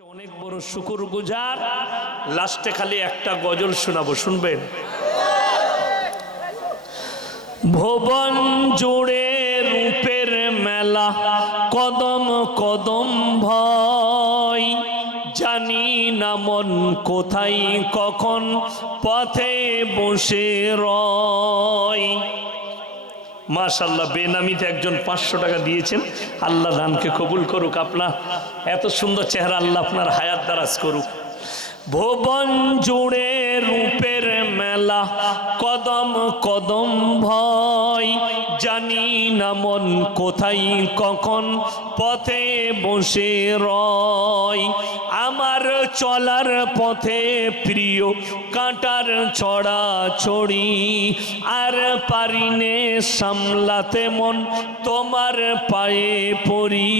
অনেক বড় শুকুর গুজার লাস্টে খালি একটা গজল শোনাবো, শুনবেন? ভুবন জুড়ে রূপের মেলা, কদম কদম ভয়। জানি না মন কোথায়, কখন পথে বসে রয়। মাশাল্লাহ বেনামিতে একজন পাঁচশো টাকা দিয়েছেন। আল্লাহ দানকে কবুল করুক আপনার এত সুন্দর চেহারা আল্লাহ আপনার হায়াত দারাজ করুক। ভুবন জুড়ে রূপের মেলা, কদম কদম ভয়। জানি না মন কোথায়, কখন পথে বসে রয়। আমার চলার পথে প্রিয়, কাঁটার ছড়া ছড়ি। আর পারিনে সামলাতে মন তোমার পায়ে পড়ি।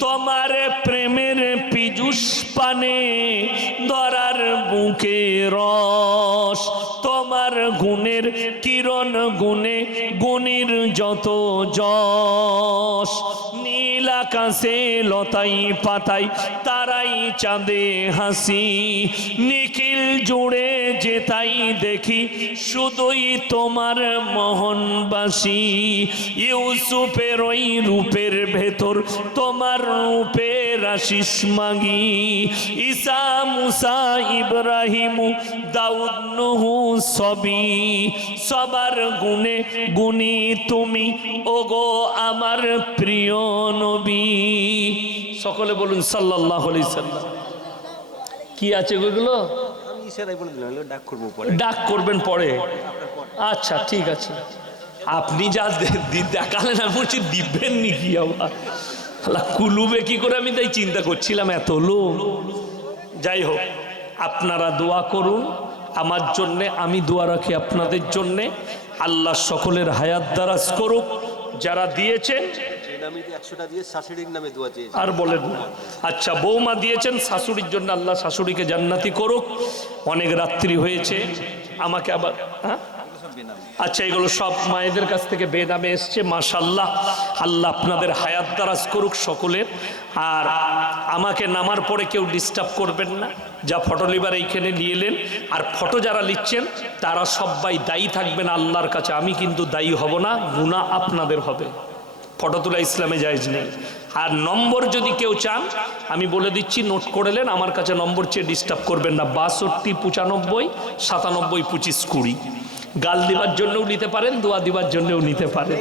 তোমার প্রেমের পীযুষ পানে ধরার বুকে রস তোমার গুণের কিরণ গুণে গুণের যত যশ। আকাশে লতাই পাতাই, তারাই চাঁদে হাসি। নিখিল জুড়ে যেতাই দেখি, শুধুই তোমার মোহনবাসী। ইউসুফের ওই রূপের ভেতর তোমার রূপের আশিস মাগি। ঈসা, মুসা, ইব্রাহিম, দাউদ, নুহু সবই, সবার গুণে গুণী তুমি। ওগো আমার প্রিয় নবী। সকলে বলুন সাল্লাম। কি আছে এগুলো? ডাক করবেন পরে? আচ্ছা ঠিক আছে। আপনি যা দেখালেন আমি বলছি দিবেন নি কি আবার কুলুবে কি করে আমি তাই চিন্তা করছিলাম এত লোক যাই হোক আপনারা দোয়া করুন আমার জন্যে আমি দোয়া রাখি আপনাদের জন্যে। আল্লাহ সকলের হায়াত দারাজ করুক যারা দিয়েছেন আর বলেন না। আচ্ছা বৌমা দিয়েছেন, শাশুড়ির জন্য আল্লাহ শাশুড়িকে জান্নাতি করুক। অনেক রাত্রি হয়েছে, আমাকে আবার হ্যাঁ? আচ্ছা এগুলো সব মায়েদের কাছ থেকে বেদামে এসছে মাশাল্লাহ আল্লাহ আপনাদের হায়াত দারাজ করুক সকলের। আর আমাকে নামার পরে কেউ ডিস্টার্ব করবেন না। যা ফটো লিবার এইখানে নিয়ে এলেন। আর ফটো যারা লিখছেন, তারা সবাই দায়ী থাকবেন আল্লাহর কাছে। আমি কিন্তু দায়ী হব না গুণা আপনাদের হবে। ফটো তোলা ইসলামে জায়েজ নেই। আর নম্বর যদি কেউ চান, আমি বলে দিচ্ছি নোট করলেন আমার কাছে নম্বর চেয়ে ডিস্টার্ব করবেন না। বাষট্টি, পঁচানব্বই, সাতানব্বই, পঁচিশ, কুড়ি। গাল দিবার জন্যও নিতে পারেন, দোয়া দিবার জন্যও নিতে পারেন।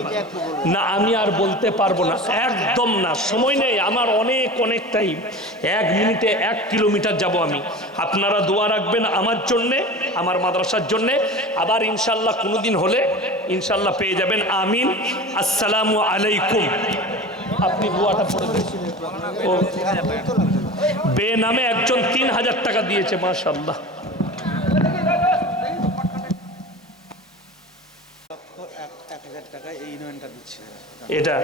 না, আমি আর বলতে পারব না। একদম না, সময় নেই, আমার অনেক অনেক টাইম এক মিনিটে এক কিলোমিটার যাব আমি। আপনারা দোয়া রাখবেন আমার জন্যে, আমার মাদ্রাসার জন্যে। আবার ইনশাল্লাহ কোনোদিন হলে ইনশাল্লাহ পেয়ে যাবেন। আমিন। আসসালামু আলাইকুম। আপনি দোয়াটা পড়ে ও, বে নামে একজন তিন হাজার টাকা দিয়েছে মাশাল্লাহ এটা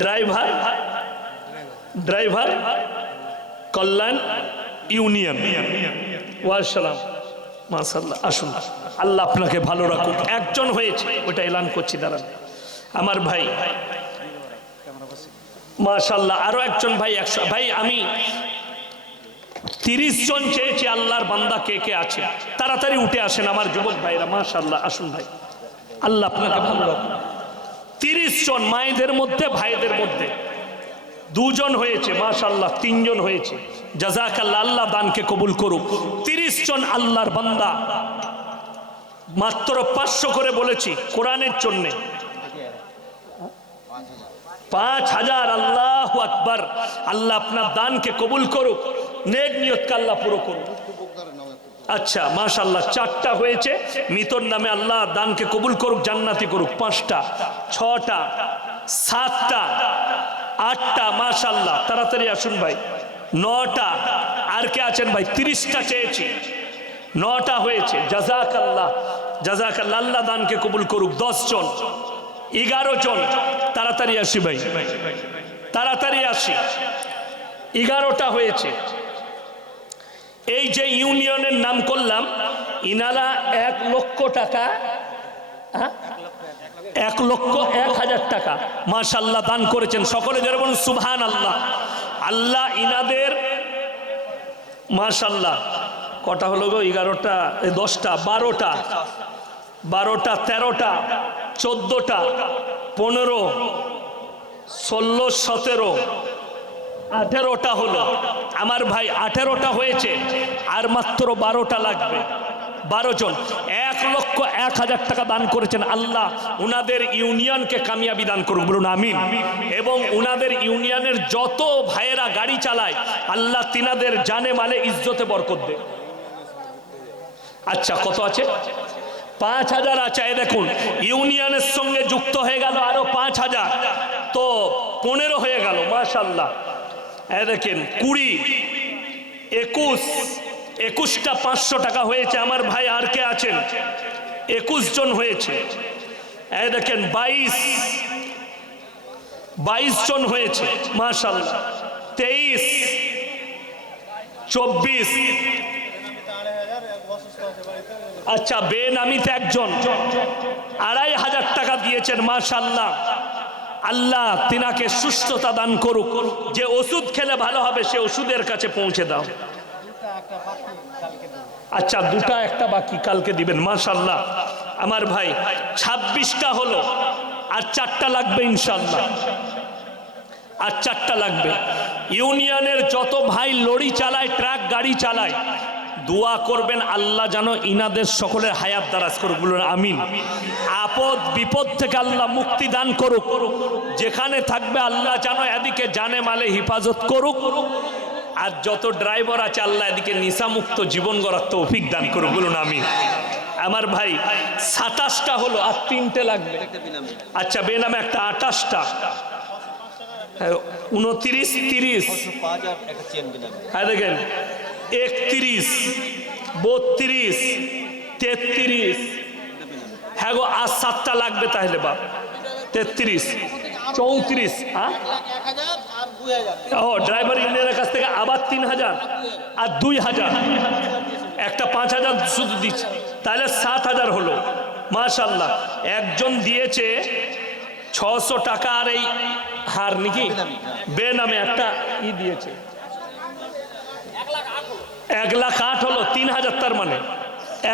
ড্রাইভার ড্রাইভার কল্যাণ ইউনিয়ন। ওয়াসালাম মাসাল্লাহ আসুন। আল্লাহ আপনাকে ভালো রাখুক। একজন হয়েছে, ওটা এলান করছি, দাঁড়ান। আমার ভাই মাশাল্লাহ আরও একজন ভাই, একশো, ভাই, আমি তিরিশ জন চেয়েছি আল্লাহর বান্দা কে কে আছে। তাড়াতাড়ি উঠে আসেন আমার যুবক ভাইরা মাশাল্লাহ আসুন ভাই। আল্লাহ আপনাকে ভালো রাখুন তিরিশ জন মায়েদের মধ্যে, ভাইদের মধ্যে দুজন হয়েছে মাশাল্লাহ তিনজন হয়েছে। জাজাকাল্লাহ, আল্লাহ দানকে কবুল করুক। তিরিশ জন আল্লাহর বান্দা। মাত্র পাঁচশো করে বলেছি কোরআনের জন্যে। পাঁচ হাজার, আল্লাহ আকবার। আল্লাহ আপনার দানকে কবুল করুক, নেক নিয়তকে আল্লাহ পুরো করুক। আচ্ছা মাশাল্লাহ চারটা হয়েছে। মিতর নামে আল্লাহ দানকে কবুল করুক, জান্নাতি করুক। পাঁচটা, ছটা, সাতটা, আটটা মাশাল্লাহ তাড়াতাড়ি আসুন ভাই। নটা। আর কে আছেন ভাই? তিরিশটা চেয়েছি। নটা হয়েছে। জাজাক আল্লাহ জাজাক আল্লাহ আল্লাহ দানকে কবুল করুক। দশ জন। এগারো জন। তাড়াতাড়ি আসি ভাই। তাড়াতাড়ি আসি। এগারোটা হয়েছে। এই যে ইউনিয়নের নাম করলাম, ইনারা এক লক্ষ টাকা হ্যাঁ? এক লক্ষ এক হাজার টাকা। মাশাল্লাহ দান করেছেন। সকলে যারা বলুন সুবহান আল্লাহ আল্লাহ ইনাদের, মাশাল্লাহ। কটা হলো গো? এগারোটা দশটা, বারোটা। বারোটা, তেরোটা, চোদ্দোটা, পনেরো, ষোলো, সতেরো, আঠেরোটা হলো। আমার ভাই আঠেরোটা হয়েছে, আর মাত্র বারোটা লাগবে। বারো জন। এক লক্ষ এক হাজার টাকা দান করেছেন আল্লাহ। উনাদের ইউনিয়নকে কামিয়াবি দান করুক বলুন আমিন। এবং উনাদের ইউনিয়নের যত ভাইয়েরা গাড়ি চালায়, আল্লাহ তিনাদের জানে মালে ইজ্জতে বরকত দে আচ্ছা কত আছে? পাঁচ হাজার আছে দেখুন, ইউনিয়নের সঙ্গে যুক্ত হয়ে গেল আরও পাঁচ হাজার। তো পনেরো হয়ে গেল মাশাল্লাহ দেখেন, কুড়ি, একুশ একুশটা পাঁচশো টাকা হয়েছে, আমার ভাই আর কে আছেন? একুশ জন হয়েছে। দেখেন, বাইশ বাইশ জন হয়েছে মাশাল্লাহ তেইশ, চব্বিশ। আচ্ছা বেনামিতে একজন। আড়াই হাজার টাকা দিয়েছেন মাশাল্লাহ আল্লাহ তিনাকে সুস্থতা দান করুক, যে ওষুধ খেলে ভালো হবে, সে ওষুধের কাছে পৌঁছে দাও। আচ্ছা দুটা একটা বাকি কালকে দিবেন মাশাল্লাহ আমার ভাই, ছাব্বিশটা হলো, আর চারটা লাগবে ইনশাল্লাহ আর চারটা লাগবে। ইউনিয়নের যত ভাই লড়ি চালায়, ট্রাক গাড়ি চালায়, দোয়া করবেন আল্লাহ যেন ইনাদের সকলের হায়াত দারাজ করুক, বলুন আমিন। আপদ, বিপদ থেকে আল্লাহ মুক্তি দান করুক। যেখানে থাকবে আল্লাহ যেন এদিকে জানে মালে হিফাজত করুক। আর যত ড্রাইভার আছে আল্লাহ এদিকে নিশামুক্ত জীবন গড়ার তৌফিক দান করুক বলুন আমি আমার ভাই সাতাশটা হলো আর তিনটে লাগবে। আচ্ছা বেনামে একটা আটাশটা। হ্যাঁ, উনত্রিশ তিরিশ। হ্যাঁ দেখেন একত্রিশ বত্রিশ তেত্রিশ। হ্যাঁ গো আর সাতটা লাগবে তাহলে বাপ। তেত্রিশ চৌত্রিশ হ্যাঁ? ও ড্রাইভার ইউনিয়নের কাছ থেকে আবার তিন হাজার আর দুই হাজার। একটা পাঁচ হাজার শুধু দিচ্ছে। তাহলে সাত হাজার হলো। মাশাল্লাহ একজন দিয়েছে ছশো টাকা আর এই হার নাকি? বেনামে একটা ই দিয়েছে। এক লাখ আট হলো, তিন হাজার তার মানে।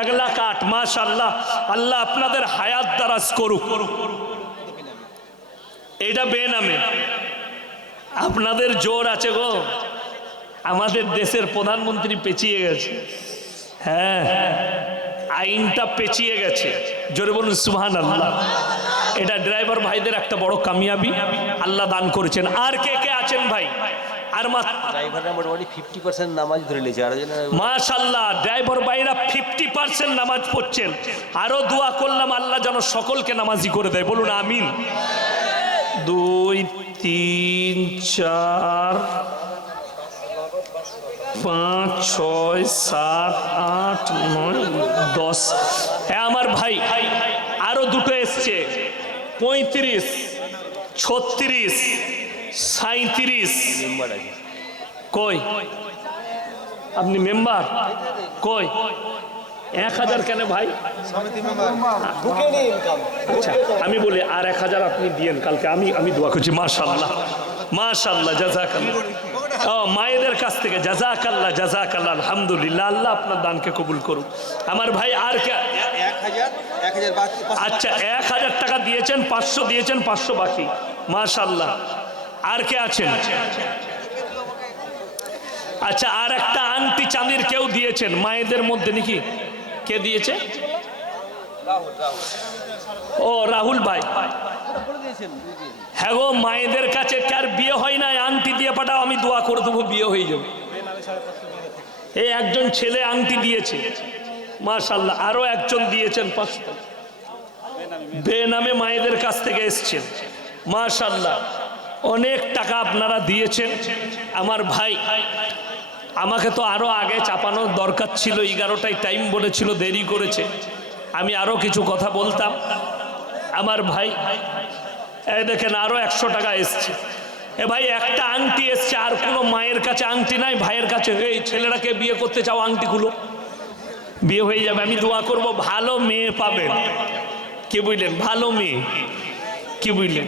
এক লাখ আট মাশাল্লাহ আল্লাহ আপনাদের হায়াত দারাজ করুক। এইটা বেনামে। আপনাদের জোর আছে গো। আমাদের দেশের প্রধানমন্ত্রী পেঁচিয়ে গেছে। হ্যাঁ আইনটা পেঁচিয়ে গেছে। জোরে বলুন সুহান আল্লাহ এটা ড্রাইভার ভাইদের একটা বড় কামিয়াবি। আল্লাহ দান করেছেন। আর কে কে আছেন ভাই? আর নামাজ ধরে মাশাল্লাহ ড্রাইভার ভাইরা ফিফটি পার্সেন্ট নামাজ পড়ছেন। আরও দোয়া করলাম আল্লাহ যেন সকলকে নামাজি করে দেয়। বলুন আমিন। দুই, তিন, চার, পাঁচ, ছয়, সাত, আট, নয়, দশ। হ্যাঁ আমার ভাই, আরও দুটো এসছে। পঁয়ত্রিশ, ছত্রিশ সাঁত্রিশ কই? আপনি মেম্বার? কই? এক হাজার কেন ভাই? আচ্ছা আমি বলি আর এক হাজার আপনি দিয়েন কালকে। আমি আমি দোয়া করছি মাশাল্লাহ মাশাল্লাহ জাজাকাল্লাহ ও মায়েদের কাছ থেকে জাজাকাল্লাহ জাজাকাল্লাহ আলহামদুলিল্লাহ আল্লাহ আপনার দানকে কবুল করুক। আমার ভাই আর কে? আচ্ছা এক হাজার টাকা দিয়েছেন পাঁচশো দিয়েছেন পাঁচশো বাকি। মাশাল্লাহ আর কে আছেন? আচ্ছা আর একটা আংটি চাঁদির কেউ দিয়েছেন মায়েদের মধ্যে নাকি? কে দিয়েছে? ও, রাহুল ভাই। হ্যাঁ গো, মায়েদের কাছে কার বিয়ে হয় না আংটি দিয়ে পাঠাও, আমি দোয়া করে দেবো, বিয়ে হয়ে যাবে। এই একজন ছেলে আংটি দিয়েছে। মাশাল্লাহ আরও একজন দিয়েছেন পাঁচটা। বেনামে মায়েদের কাছ থেকে এসছেন। মাশাল্লাহ অনেক টাকা আপনারা দিয়েছেন। আমার ভাই আমাকে তো আরও আগে চাপানোর দরকার ছিল, এগারোটায় টাইম বলেছিল, দেরি করেছে। আমি আরও কিছু কথা বলতাম। আমার ভাই, এই দেখেন আরও একশো টাকা এসছে। এ ভাই, একটা আংটি এসছে, আর কোনো মায়ের কাছে আংটি নাই, ভাইয়ের কাছে, এই ছেলেরাকে বিয়ে করতে চাও আংটিগুলো? বিয়ে হয়ে যাবে, আমি দোয়া করব, ভালো মেয়ে পাবেন। কি বুঝলেন? ভালো মেয়ে। কি বুঝলেন?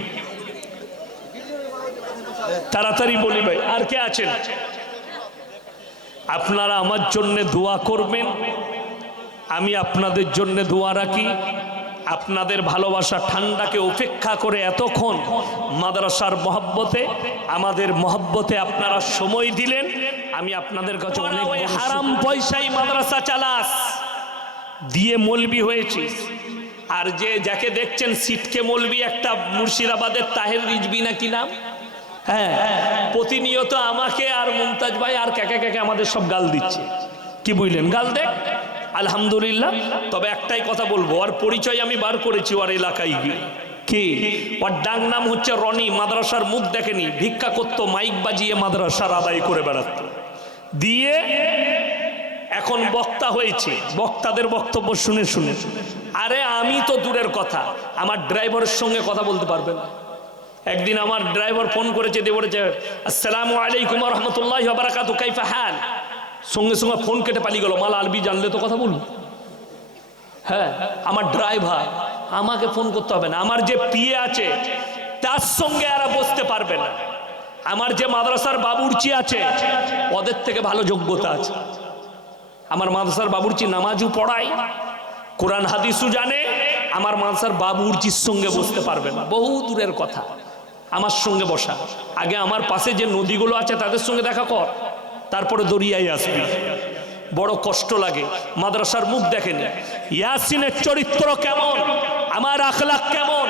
তাড়াতাড়ি বলি ভাই, আর কে আছেন? আপনারা আমার জন্য দোয়া করবেন। আমি আপনাদের জন্য দোয়া রাখি। আপনাদের ভালোবাসা ঠান্ডাকে উপেক্ষা করে এতক্ষণ মাদ্রাসার মহব্বতে আমাদের মহব্বতে আপনারা সময় দিলেন। আমি আপনাদের কাছে অনেক হারাম পয়সাই মাদ্রাসা চালাস। দিয়ে মলবি হয়েছিস আর যে যাকে দেখছেন সিটকে মলবি একটা মুর্শিদাবাদের তাহের রিজবি না কি নাম? হ্যাঁ প্রতিনিয়ত আমাকে আর মুমতাজ ভাই আর ক্যাকে ক্যাকে আমাদের সব গাল দিচ্ছে। কি বুঝলেন? গাল দেখ। আলহামদুলিল্লাহ। তবে একটাই কথা বলব আর পরিচয় আমি বার করেছি ওর এলাকায়। গিয়ে কি? ওর ডাক নাম হচ্ছে রনি, মাদ্রাসার মুখ দেখেনি। ভিক্ষা করতো, মাইক বাজিয়ে মাদ্রাসার আদায় করে বেড়াতো। দিয়ে এখন বক্তা হয়েছে। বক্তাদের বক্তব্য শুনে শুনে। আরে আমি তো দূরের কথা। আমার ড্রাইভারের সঙ্গে কথা বলতে পারবে না। একদিন আমার ড্রাইভার ফোন করেছে, দিয়ে বলেছে, আসসালামু আলাইকুম রহমতুল্লাহ বারাকাতু, কাইফা হাল? সঙ্গে সঙ্গে ফোন কেটে পালিয়ে গেল, মাল আলবি জানলে তো কথা বলুন হ্যাঁ আমার ড্রাইভার আমাকে ফোন করতে হবে না, আমার যে পিএ আছে, তার সঙ্গে এরা বসতে পারবে না। আমার যে মাদ্রাসার বাবুর্চি আছে, ওদের থেকে ভালো যোগ্যতা আছে। আমার মাদ্রাসার বাবুর্চি নামাজও পড়ায়, কোরআন হাদিসও জানে, আমার মাদ্রাসার বাবুর্চির সঙ্গে বসতে পারবে না। বহু দূরের কথা। আমার সঙ্গে বসা। আগে আমার পাশে যে নদীগুলো আছে, তাদের সঙ্গে দেখা কর। তারপরে দরিয়ায় আসবি। বড় কষ্ট লাগে। মাদ্রাসার মুখ দেখেনি। ইয়াসিনের চরিত্র কেমন? আমার আখলাক কেমন?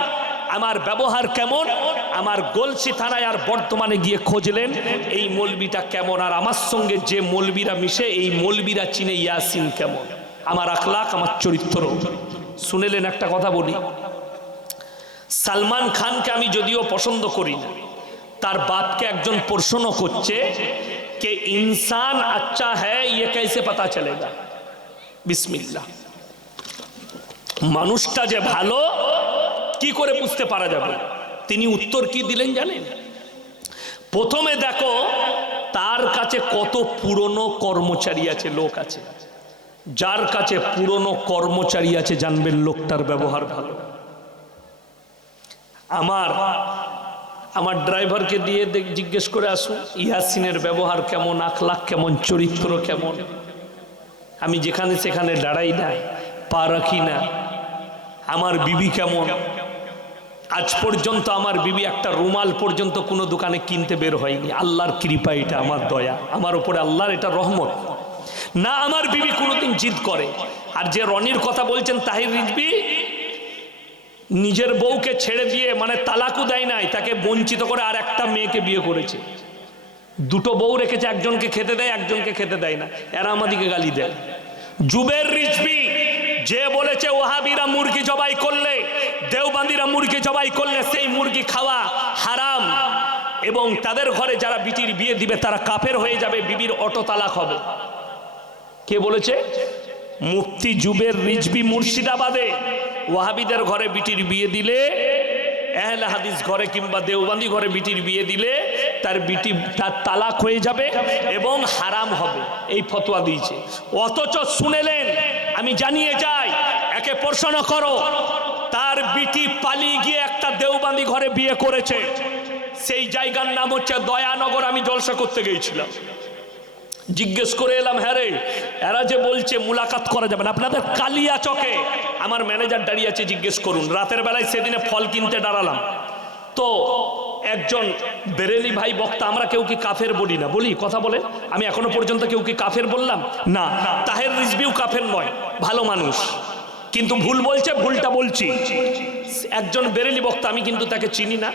আমার ব্যবহার কেমন? আমার গলসি থানায় আর বর্তমানে গিয়ে খোঁজলেন, এই মলবিটা কেমন? আর আমার সঙ্গে যে মলবিরা মিশে, এই মলবিরা চিনে ইয়াসিন কেমন? আমার আখলাক আমার চরিত্র। শুনেলেন একটা কথা বলি? সালমান খানকে আমি যদিও পছন্দ করি না, তার বাপকে একজন প্রশ্ন করছে কে ইনসান আচ্ছা হ্যাঁ ইয়ে কেসে পাতা চলেগা। বিসমিল্লা মানুষটা যে ভালো, কি করে বুঝতে পারা যাবে? তিনি উত্তর কি দিলেন জানেন? প্রথমে দেখো, তার কাছে কত পুরনো কর্মচারী আছে, লোক আছে। যার কাছে পুরনো কর্মচারী আছে, জানবেন লোকটার ব্যবহার ভালো। আমার আমার ড্রাইভারকে দিয়ে জিজ্ঞেস করে আসুন, ইয়াসিনের ব্যবহার কেমন, আখলাখ কেমন, চরিত্র কেমন? আমি যেখানে সেখানে দাঁড়াই না, পা রাখি না। আমার বিবি কেমন? আজ পর্যন্ত আমার বিবি একটা রুমাল পর্যন্ত কোনো দোকানে কিনতে বের হয়নি। আল্লাহর কৃপা এটা, আমার দয়া। আমার উপরে আল্লাহর এটা রহমত। না, আমার বিবি কোনোদিন জিদ করে। আর যে রনির কথা বলছেন, তাহির রিজবি নিজের বউকে ছেড়ে দিয়ে মানে তালাকু দেয় নাই, তাকে বঞ্চিত করে আর একটা মেয়েকে বিয়ে করেছে। দুটো বউ রেখেছে, একজনকে খেতে দেয়, একজনকে খেতে দেয় না। এরা আমাদিকে গালি দেয়। জুবের রিজবি যে বলেছে, ওহাবিরা মুরগি জবাই করলে, দেওবান্দিরা মুরগি জবাই করলে সেই মুরগি খাওয়া হারাম। এবং তাদের ঘরে যারা বিটির বিয়ে দিবে, তারা কাফের হয়ে যাবে, বিবির অটো তালাক হবে। কে বলেছে? মুফতি জুবের রিজবি মুর্শিদাবাদে। ওয়াহাবিদের ঘরে বিটির বিয়ে দিলে, এহলে হাদিস ঘরে কিংবা দেওবান্দি ঘরে বিটির বিয়ে দিলে, তার বিটি, তার তালাক হয়ে যাবে এবং হারাম হবে, এই ফতোয়া দিয়েছে। অথচ শুনেলেন, আমি জানিয়ে যাই, একে প্রশ্ন করো, তার বিটি পালিয়ে গিয়ে একটা দেওবান্দি ঘরে বিয়ে করেছে। সেই জায়গার নাম হচ্ছে দয়ানগর, আমি জলসা করতে গিয়েছিলাম। জিজ্ঞেস করে এলাম হ্যাঁ রে, এরা যে বলছে মুলাকাত করা যাবে না, আপনাদের কালিয়া চকে। আমার ম্যানেজার দাঁড়িয়ে আছে, জিজ্ঞেস করুন। রাতের বেলায় সেদিনে ফল কিনতে দাঁড়ালাম। তো একজন বেরেলি ভাই বক্তা, আমরা কেউ কি কাফের বলি না? বলি, কথা বলে। আমি এখনও পর্যন্ত কেউ কি কাফের বললাম? না। তাহের রিজবিও কাফের নয়, ভালো মানুষ। কিন্তু ভুল বলছে, ভুলটা বলছি। একজন বেরেলি বক্তা, আমি কিন্তু তাকে চিনি না।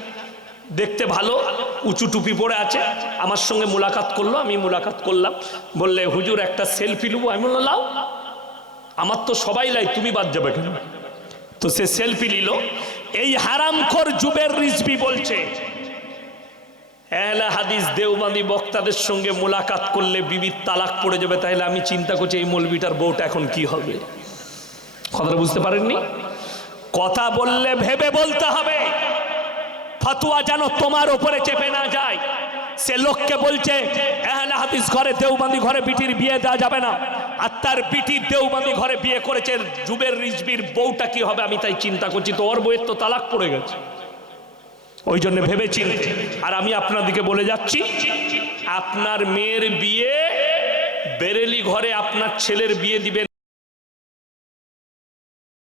দেখতে ভালো। উঁচু টুপি পরে আছে, আমার সঙ্গে মুলাকাত করল, আমি মোলাকাত করলাম। বললে, হুজুর, একটা সেলফি নেব আমি বললাম, লাও। আমার তো সবাই লাই, তুমি বাদ যাবে কেন? তো সে সেলফি নিল। এই হারামখোর জুবের রিজবি বলছে এহলা হাদিস দেওবান্দি বক্তাদের সঙ্গে মোলাকাত করলে বিবির তালাক পড়ে যাবে তাহলে আমি চিন্তা করছি এই মলবিটার বউটা এখন কি হবে? কথাটা বুঝতে পারেননি? কথা বললে ভেবে বলতে হবে। ফতুয়া যেন তোমার উপরে চেপে না যায়। সে লোককে বলছে এহলে হাদিস ঘরে দেওবান্দি ঘরে বিটির বিয়ে দেওয়া যাবে না। আর তার বিটি দেওবানি ঘরে বিয়ে করেছে জুবের রিজবির বউটা কি হবে আমি তাই চিন্তা করছি। তো ওর বইয়ের তো তালাক পড়ে গেছে। ওই জন্য ভেবেছি। আর আমি আপনাদেরকে বলে যাচ্ছি, আপনার মেয়ের বিয়ে বেরেলি ঘরে আপনার ছেলের বিয়ে দিবেন